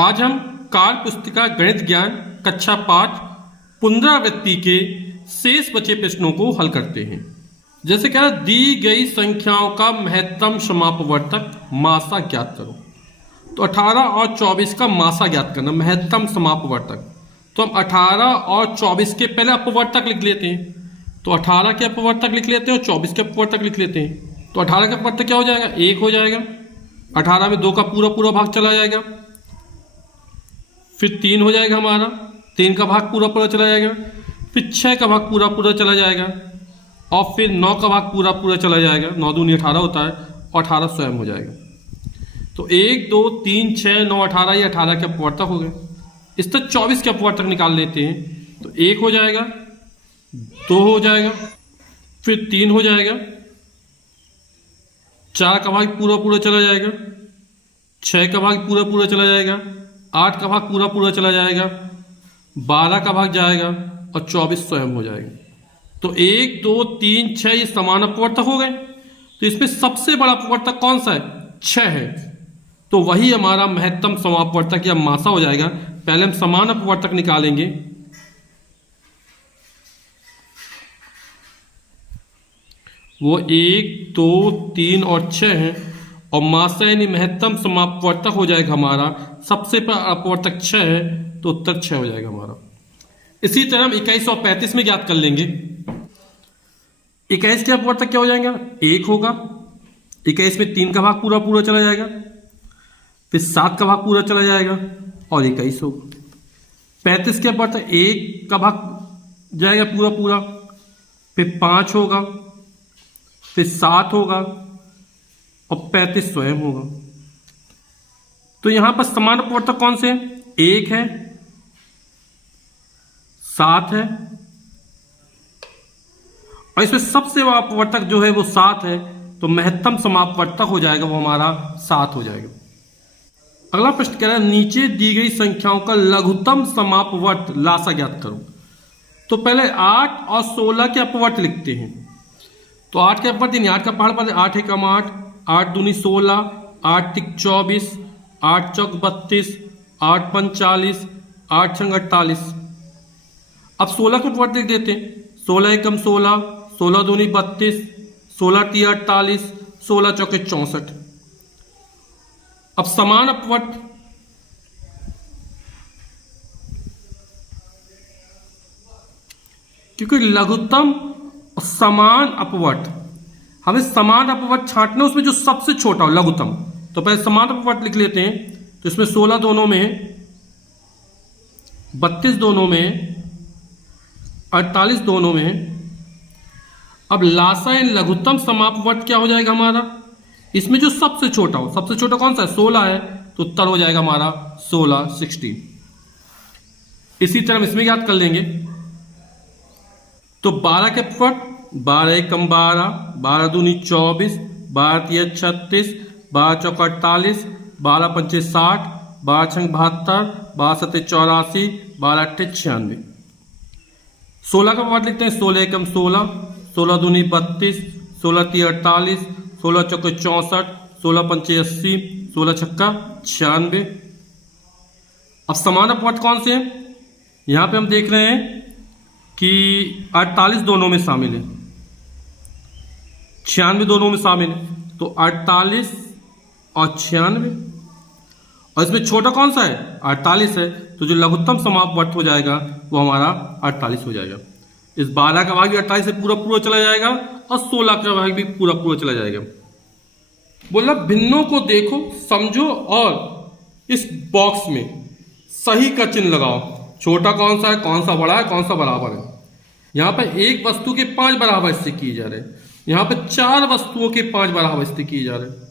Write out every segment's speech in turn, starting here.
आज हम कार्य पुस्तिका गणित ज्ञान कक्षा 5 पुनरावृत्ति के शेष बचे प्रश्नों को हल करते हैं। जैसे क्या दी गई संख्याओं का महत्तम समापवर्तक मासा ज्ञात करो। तो 18 और 24 का मासा ज्ञात करना, महत्तम समापवर्तक। तो हम 18 और 24 के पहले अपवर्तक लिख लेते हैं। तो 18 के अपवर्तक लिख लेते हैं और 24 के अपवर्तक लिख लेते हैं। तो 18 का अपवर्तक क्या हो जाएगा? 1 हो जाएगा। 18 में 2 का पूरा पूरा भाग चला जाएगा, फिर 3 हो जाएगा हमारा, 3 का भाग पूरा पूरा चला जाएगा, फिर 6 का भाग पूरा पूरा चला जाएगा और फिर 9 का भाग पूरा पूरा चला जाएगा। 9 दूनी 18 होता है और 18 स्वयं हो जाएगा। तो 1 2 3 6 9 18 ये 18 के अपवर्तक हो गए। इस तक 24 के अपवर्तक निकाल लेते हैं। तो 1 हो जाएगा, 2 हो जाएगा, फिर 3 हो जाएगा, 4 का भाग पूरा पूरा चला जाएगा, 6 का भाग पूरा पूरा चला जाएगा, 8 का भाग पूरा पूरा चला जाएगा, 12 का भाग जाएगा और 24 स्वयं हो जाएगा। तो 1 2 3 6 ये समान अपवर्तक हो गए। तो इसमें सबसे बड़ा अपवर्तक कौन सा है? 6 है। तो वही हमारा महत्तम समापवर्तक या मासा हो जाएगा। पहले हम समान अपवर्तक निकालेंगे। वो 1 2 3 और 6 है और मासा यानी महत्तम समापवर्तक हो जाएगा हमारा। सबसे पर अपवर्तक 6 है तो उत्तर 6 हो जाएगा हमारा। इसी तरह हम 21 और 35 में ज्ञात कर लेंगे। 21 के अपवर्तक क्या हो जाएगा? 1 होगा। 21 में 3 का भाग पूरा पूरा चला जाएगा, फिर 7 का भाग पूरा चला जाएगा और 21 होगा। 35 के अपवर्तक 1 का भाग जाएगा पूरा पूरा, फिर 5 होगा, फिर 7 होगा और 35 स्वयं होगा। तो यहां पर समान अपवर्तक कौन से हैं? 1 है, 7 है और इसमें सबसे बड़ा अपवर्तक जो है वो 7 है। तो महत्तम समापवर्तक हो जाएगा वो हमारा 7 हो जाएगा। अगला प्रश्न कह रहा है नीचे दी गई संख्याओं का लघुत्तम समापवर्त लासा ज्ञात करो। तो पहले 8 और 16 के अपवर्त लिखते हैं। तो 8 के अपवर्त यानी 8 का पहाड़ पर 8 एकम 8, 8 दूनी 16, 8 तिक 24, 8 चौक 32, 8 पंच 40, 8 छंग 48। अब 16 के अपवर्त लिख देते हैं। 16 एकम 16, 16 दूनी 32, 16 ती 48, 16 चौके 64। अब समान अपवर्त क्योंकि लघुत्तम और समान अपवर्त, हमें समान अपवर्त छांटना उसमें जो सबसे छोटा हो लघुत्तम। तो पहले समान अपवर्त लिख लेते हैं। तो इसमें 16 दोनों में, 32 दोनों में, 48 दोनों में। अब लासा इन लघुत्तम समापवर्त क्या हो जाएगा हमारा? इसमें जो सबसे छोटा हो, सबसे छोटा कौन सा है? 16 है। तो उत्तर हो जाएगा हमारा 16 16। इसी तरह हम इसमें ज्ञात कर लेंगे। तो 12 के अपवर्त 12 एकम 12, 12 दूनी 24, 12 तिया 36, 12 चौक 48, 12 पंचे 60, 12 छंग 72, 12 सत्ते 84, 12 अट्ठे 96। 16 का अपवर्त लिखते हैं। 16 एकम 16, 16 दूनी 32, 16 तिया 48, 16 चौके 64, 16 पंचे 80, 16 छक्का 96। अब समान अपवर्त कौन से हैं? यहां पे हम देख रहे हैं कि 48 दोनों में शामिल है, 96 दोनों में शामिल है। तो 48 और 96 और इसमें छोटा कौन सा है? 48 है। तो जो लघुत्तम समापवर्त हो जाएगा वो हमारा 48 हो जाएगा। इस 12 का भाग भी 28 से पूरा पूरा चला जाएगा और 16 का भाग भी पूरा पूरा चला जाएगा। बोला भिन्नों को देखो, समझो और इस बॉक्स में सही का चिन्ह लगाओ। छोटा कौन सा है, कौन सा बड़ा है, कौन सा बराबर है। यहां पर एक वस्तु के 5 बराबर हिस्से किए जा रहे हैं, यहां पर 4 वस्तुओं के 5 बराबर हिस्से किए जा रहे हैं।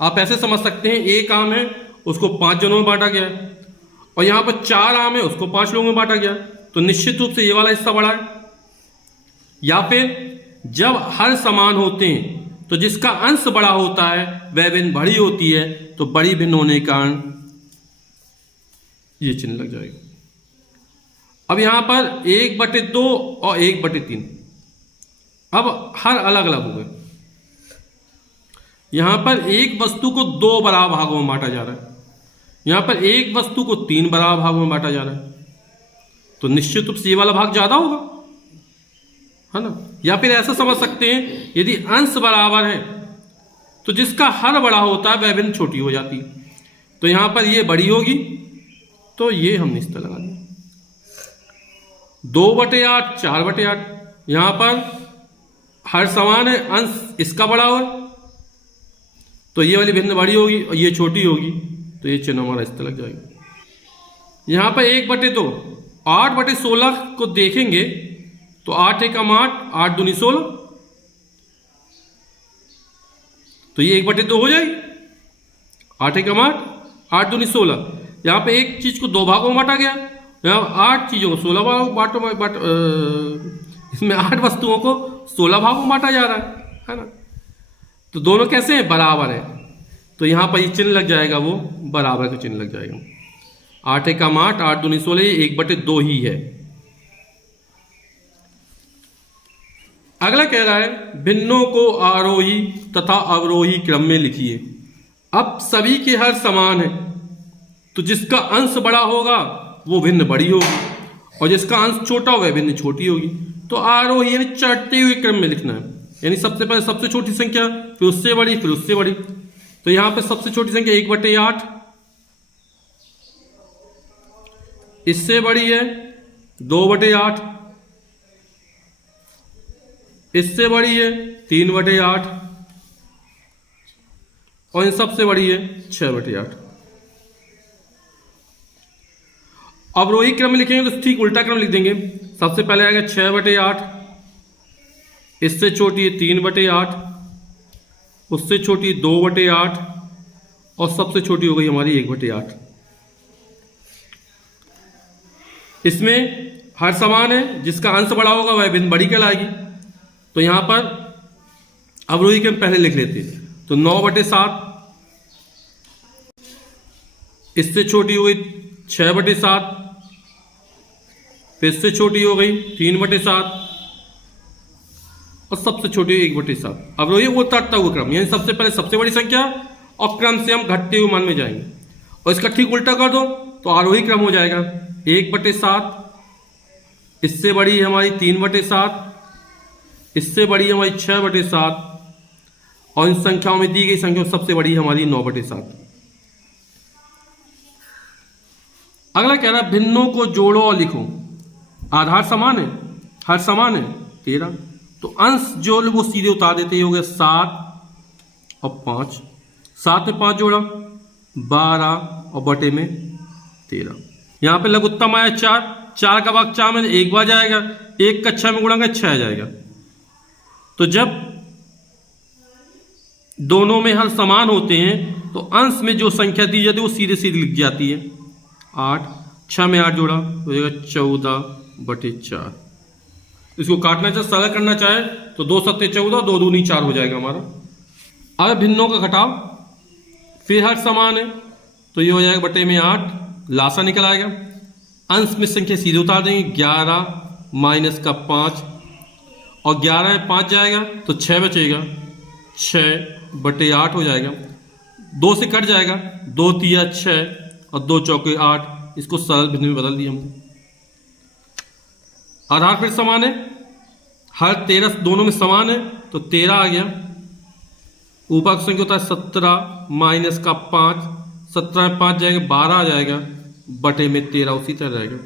आप ऐसे समझ सकते हैं, एक आम है उसको 5 जनों में बांटा गया है और यहां पर 4 आम है उसको 5 लोगों में बांटा गया। तो निश्चित रूप से ये वाला हिस्सा बड़ा है। या फिर जब हर समान होते हैं तो जिसका अंश बड़ा होता है वह भिन्न बड़ी होती है। तो बड़ी भिन्न होने के कारण ये चिन्ह लग जाएगा। अब यहां पर 1/2 और 1/3 अब हर अलग अलग हो गए। यहां पर एक वस्तु को 2 बराबर भागों में बांटा जा रहा है। यहां पर एक वस्तु को 3 बराबर भागों में बांटा जा रहा है, तो निश्चित रूप से ये वाला भाग ज्यादा होगा, है ना। या फिर ऐसा समझ सकते हैं, यदि अंश बराबर है तो जिसका हर बड़ा होता है वह भिन्न छोटी हो जाती है। तो यहां पर ये बड़ी होगी, तो ये हमने इस तरह लगा दिया 2/8 4/8। यहां पर हर समान है, अंश इसका बड़ा हो तो ये वाली भिन्न बड़ी होगी और ये छोटी होगी, तो ये चिन्ह हमारा इस तरह लग जाएगा। यहां पर 1/2 8/16 को देखेंगे तो 8 एकम 8 8 दूनी 16, तो ये 1/2 हो जाएगी। 8 एकम 8 8 दूनी 16। यहां पे एक चीज को 2 भागों में बांटा गया, यहां 8 चीजों को 16 भागों इसमें 8 वस्तुओं को 16 भागों में बांटा जा रहा है ना। तो दोनों कैसे हैं, बराबर है, तो यहां पर ये चिन्ह लग जाएगा, वो बराबर का चिन्ह लग जाएगा। 8 एकम 8 8 दूनी 16, ये 1/2 ही है। अगला कह रहा है भिन्नों को आरोही तथा अवरोही क्रम में लिखिए। अब सभी के हर समान है, तो जिसका अंश बड़ा होगा वो भिन्न बड़ी होगी और जिसका अंश छोटा होगा भिन्न छोटी होगी। तो आरोही यानी चढ़ते हुए क्रम में लिखना है, यानी सबसे पहले सबसे छोटी संख्या, फिर उससे बड़ी, फिर उससे बड़ी। तो यहां पे सबसे छोटी संख्या 1/8, इससे बड़ी है 2/8, इससे बड़ी है 3/8 और इन सबसे बड़ी है 6/8। अवरोही क्रम में लिखेंगे तो ठीक उल्टा क्रम लिख देंगे। सबसे पहले आएगा 6/8, इससे छोटी है 3/8, उससे छोटी 2/8 और सबसे छोटी हो गई हमारी 1/8। इसमें हर समान है, जिसका अंश बड़ा होगा वह भिन्न बड़ी कहलाएगी। तो यहां पर अवरोही क्रम पहले लिख लेते हैं, तो 9/7, इससे छोटी हो गई 6/7, फिर इससे छोटी हो गई 3/7 और सबसे छोटी 1/7। अवरोही वो उतरता हुआ क्रम, यानी सबसे पहले सबसे बड़ी संख्या और क्रम से हम घटते हुए मान में जाएंगे। और इसका ठीक उल्टा कर दो तो आरोही क्रम हो जाएगा 1/7, इससे बड़ी है हमारी 3/7, इससे बड़ी है हमारी 6/7 और इन संख्याओं में दी गई संख्या सबसे बड़ी है हमारी 9/7। अगला कह रहा है भिन्नों को जोड़ो और लिखो। आधार समान है, हर समान है 13, तो अंश जो वो सीधे उतार देते हैं, हो गया 7 और 5। 7 में 5 जोड़ा 12 और बटे में 13। यहां पे लघुत्तम आया 4, 4 का भाग 4 में 1 बार जाएगा, 1 का 6 में गुणा 6 जाएगा। तो जब दोनों में हर समान होते हैं तो अंश में जो संख्या दी जाती है वो सीधे सीधे लिख जाती है। 8 6 में 8 जोड़ा हो जाएगा 14/4। इसको काटना चाहे सरल करना चाहे तो 2 7 14, 2 दूनी 4 हो जाएगा हमारा। अब भिन्नों का घटाव, फिर हर समान है तो ये हो जाएगा बटे में 8, लासा निकल आएगा। अंश में संख्या सीधे उतार देंगे, 11 माइनस का 5 और 11 में 5 जाएगा तो 6 बचेगा, 6/8 हो जाएगा। 2 से कट जाएगा, 2 तिया 6 और 2 चौके 8। इसको सरल भिन्न में बदल दिया हमने। आधार फिर समान है, हर 13 दोनों में समान है तो 13 आ गया। ऊपर का संख्या होता है 17 माइनस का 5, 17 में 5 जाएगा 12 आ जाएगा, बटे में 13 उसी तरह रहेगा।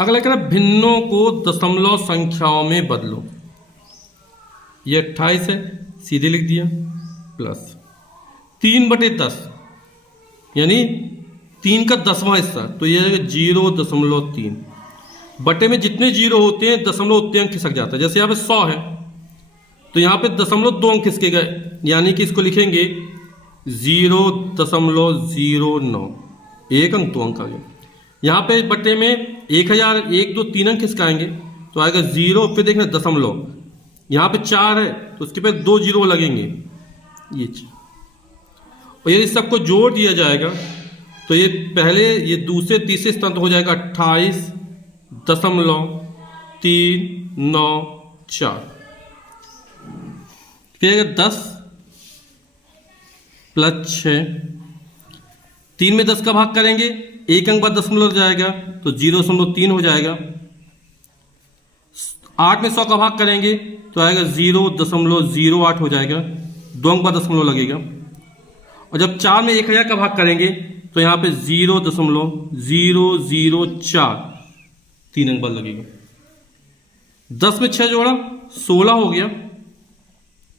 अगला कह रहा है भिन्नों को दशमलव संख्याओं में बदलो। ये 28 है, सीधे लिख दिया, प्लस 3/10 यानी 3 का 10वां हिस्सा, तो ये 0.3 बटे में जितने जीरो होते हैं दशमलव उतने अंक खिसक जाता है। जैसे यहाँ पे 100 है तो यहाँ पे 0.2 अंक खिसके गए, यानी कि इसको लिखेंगे 0.09, 1 अंक 2 अंक आ गया। यहाँ पे बटे में 1000 1 2 3 अंक खिसकाएंगे तो आएगा 0, फिर देखना दशमलव, यहाँ पे 4 है तो उसके पे 2 जीरो लगेंगे ये। और यदि सबको जोड़ दिया जाएगा तो ये पहले ये दूसरे तीसरे स्थान तो हो जाएगा 28.394। फिर 10 + 6 3 में 10 का भाग करेंगे, एक अंक बाद दशमलव जाएगा तो 0.3 हो जाएगा। 8 में 100 का भाग करेंगे तो आएगा 0.08 हो जाएगा, 2 अंक बाद दशमलव लगेगा। और जब 4 में 1000 का भाग करेंगे तो यहाँ पे 0.004 3 अंक बाद लगेगा। 10 में 6 जोड़ा 16 हो गया,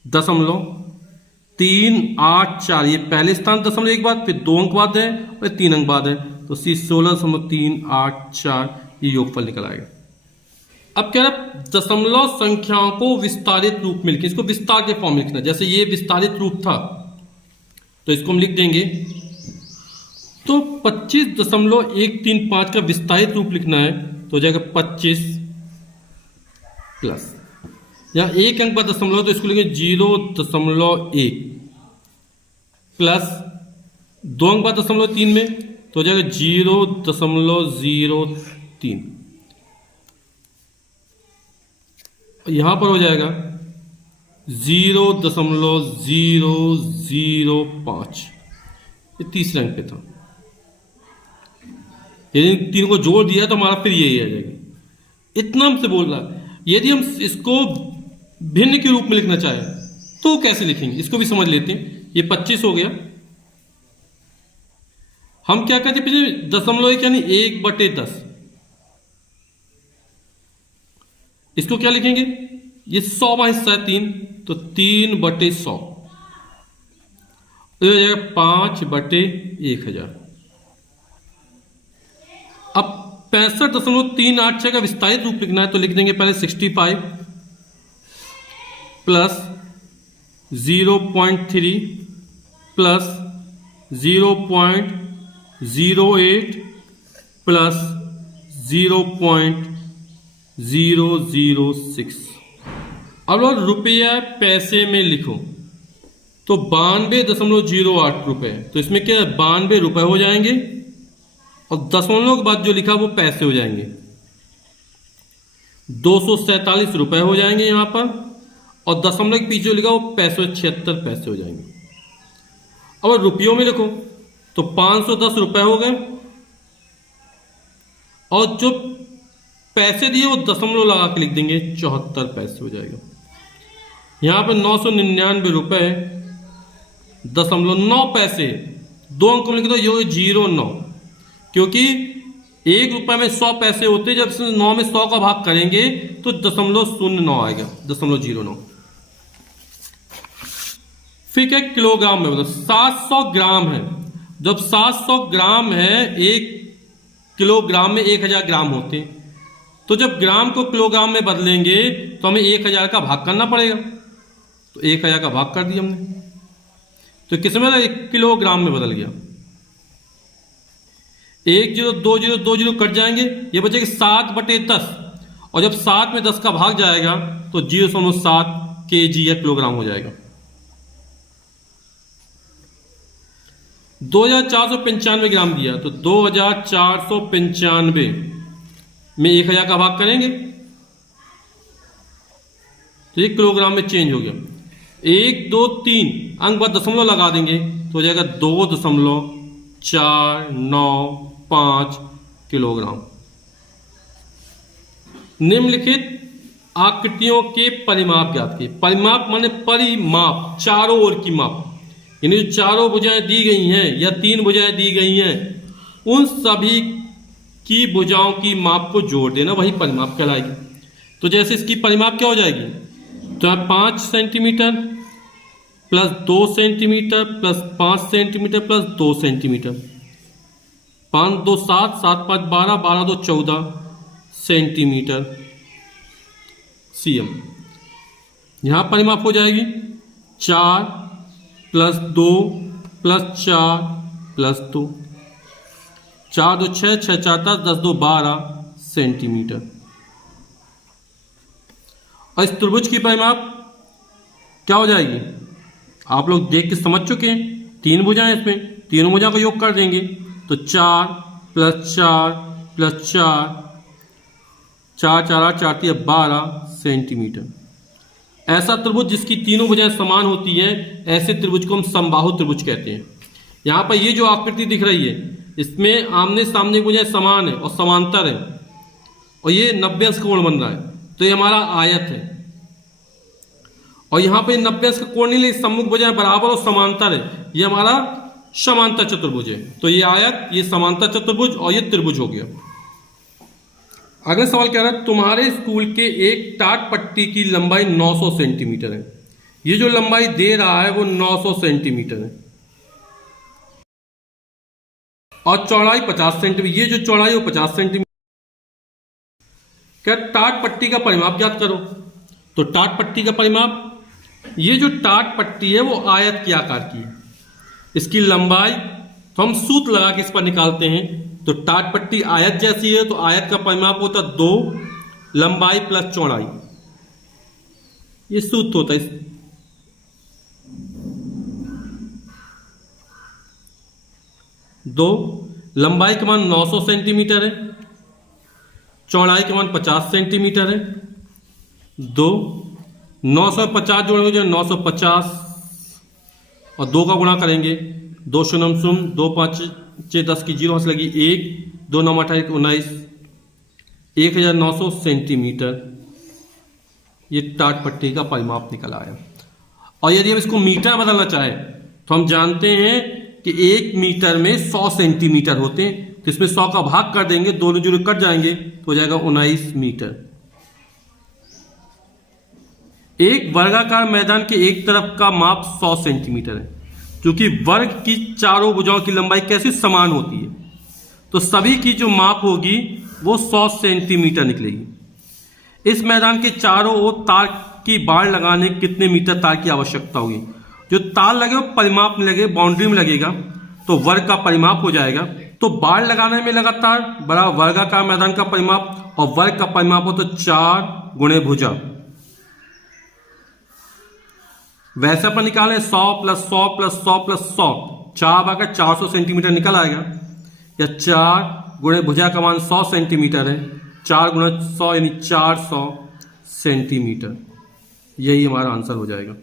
0.384, ये पहले स्थान दशमलव एक बाद, फिर 2 अंक बाद है और 3 अंक बाद है, तो 16.384 ये योगफल निकल आएगा। अब कह रहा दशमलव संख्याओं को विस्तारित रूप में लिखें, इसको विस्तार के फॉर्म में लिखना। जैसे ये विस्तारित रूप था तो इसको हम लिख देंगे, तो 25.135 का विस्तारित रूप लिखना है तो हो जाएगा 25 प्लस, यहाँ एक अंक बाद दशमलव तो इसको लिखेंगे 0.1 प्लस 2 अंक बाद दशमलव 3 में तो हो जाएगा 0.03, यहां पर हो जाएगा 0.005, ये तीसरे अंक पे था। यदि तीन को जोड़ दिया तो हमारा फिर यही आ जाएगा। इतना हमसे बोल रहा है। यदि हम इसको भिन्न के रूप में लिखना चाहें तो कैसे लिखेंगे, इसको भी समझ लेते हैं। ये 25 हो गया, हम क्या कहते हैं दशमलव एक यानी 1/10, इसको क्या लिखेंगे, ये 100वां हिस्सा है 3, तो 3/100 तो हो जाएगा 5/1000। अब 65.386 का विस्तारित रूप लिखना है तो लिख देंगे पहले 65 प्लस 0.3 प्लस 0.08 प्लस 0.006। अब लोग रुपया पैसे में लिखो तो 92.08 रुपए, तो इसमें क्या है 92 रुपए हो जाएंगे और दशमलव के बाद जो लिखा वो पैसे हो जाएंगे, 247 रुपए हो जाएंगे यहां पर, और दशमलव के पीछे जो लिखा वो 576 पैसे हो जाएंगे। अब रुपयों में लिखो तो 510 रुपए हो गए, और जो पैसे दिए वो दशमलव लगा के लिख देंगे 74 पैसे हो जाएगा। यहां पर 999 रुपए 0.9 पैसे, 2 अंक में लिख दो, ये 09, क्योंकि 1 रुपए में 100 पैसे होते, जब 9 में 100 का भाग करेंगे तो 0.09 आएगा, 0.09। फिर क्या किलोग्राम में, मतलब 700 ग्राम है, जब 700 ग्राम है, 1 किलोग्राम में 1000 ग्राम होते, तो जब ग्राम को किलोग्राम में बदलेंगे तो हमें 1000 का भाग करना पड़ेगा, तो 1000 का भाग कर दिया हमने, तो किस में 1 किलोग्राम में बदल गया। 1 0 2 0 2 0 कट जाएंगे, ये बचेगा 7/10, और जब 7 में 10 का भाग जाएगा तो 0.7 kg या किलोग्राम हो जाएगा। 2495 ग्राम दिया, तो 2495 में 1000 का भाग करेंगे तो ये किलोग्राम में चेंज हो गया। 1 2 3 अंक बाद दशमलव लगा देंगे तो हो जाएगा 2.495 किलोग्राम। निम्नलिखित आकृतियों के परिमाप ज्ञात कीजिए। परिमाप माने परिमाप, चारों ओर की माप, यानी जो चारों भुजाएं दी गई हैं या 3 भुजाएं दी गई हैं, उन सभी की भुजाओं की माप को जोड़ देना, वही परिमाप कहलाएगी। तो जैसे इसकी परिमाप क्या हो जाएगी, तो 5 centimetre plus 2 centimetre plus 5 centimetre plus 2 centimetre, 5 2 7 7 5 12 12 2 14 centimetre cm। यहां परिमाप हो जाएगी 4 प्लस 2 प्लस 4 प्लस 2, 4 2 6 6 4 10 10 2 12 सेंटीमीटर। और इस त्रिभुज की परिमाप क्या हो जाएगी, आप लोग देख के समझ चुके हैं, 3 भुजाएं, इसमें तीनों भुजाओं का योग कर देंगे तो 4 प्लस 4 प्लस 4 4 4 8 4 3 12 सेंटीमीटर। ऐसा त्रिभुज जिसकी तीनों भुजाएं समान होती हैं, ऐसे त्रिभुज को हम समबाहु त्रिभुज कहते हैं। यहाँ पर ये जो आकृति दिख रही है इसमें आमने सामने को जो समान है और समांतर है और ये 90 अंश का कोण बन रहा है, तो ये हमारा आयत है। और यहाँ पे 90 अंश का कोण नहीं, सम्मुख भुजाएं बराबर और समांतर है, ये हमारा समांतर चतुर्भुज है। तो ये आयत, ये समांतर चतुर्भुज और ये त्रिभुज हो गया। अगला सवाल कह रहा है तुम्हारे स्कूल के एक टाट पट्टी की लंबाई 900 सेंटीमीटर है। ये जो लंबाई दे रहा है वो 900 सेंटीमीटर है और चौड़ाई 50 सेंटीमीटर, ये जो चौड़ाई वो 50 सेंटीमीटर। क्या टाट पट्टी का परिमाप ज्ञात करो। तो टाट पट्टी का परिमाप, ये जो टाट पट्टी है वो आयत के आकार की है, इसकी लंबाई तो हम सूत्र लगा के इस पर निकालते हैं। तो टाट पट्टी आयत जैसी है तो आयत का परिमाप होता है 2 लंबाई प्लस चौड़ाई, ये सूत्र होता है। 2 लंबाई के मान 900 सेंटीमीटर है, चौड़ाई के मान 50 सेंटीमीटर है। 2 950 जोड़ेंगे जो 950 और 2 का गुणा करेंगे, 2 शून्य शून्य, 2 5 6 10 की 0 हंस लगी 1, 2 9 28 19, 1900 सेंटीमीटर ये टाट पट्टी का परिमाप निकल आया। और यदि हम इसको मीटर बदलना चाहे तो हम जानते हैं कि 1 मीटर में 100 सेंटीमीटर होते हैं, तो इसमें 100 का भाग कर देंगे, दोनों जोड़े कट जाएंगे तो हो जाएगा 19 मीटर। एक वर्गाकार मैदान के एक तरफ का माप 100 सेंटीमीटर है, क्योंकि वर्ग की चारों भुजाओं की लंबाई कैसी समान होती है, तो सभी की जो माप होगी वो 100 सेंटीमीटर निकलेगी। इस मैदान के चारों ओर तार की बाड़ लगाने कितने मीटर तार की आवश्यकता होगी। जो तार लगे वो परिमाप में लगे, बाउंड्री में लगेगा तो वर्ग का परिमाप हो जाएगा। तो बाड़ लगाने में लगा तार बड़ा वर्गाकार मैदान का परिमाप, और वर्ग का परिमाप हो तो 4 गुणे भुजा। वैसे पर निकालें 100 प्लस 100 प्लस 100 प्लस 100, 4 भागा 400 सेंटीमीटर निकल आएगा। या 4 गुणे भुजा का मान 100 सेंटीमीटर है, 4 गुणे 100 यानी 400 सेंटीमीटर, यही हमारा आंसर हो जाएगा।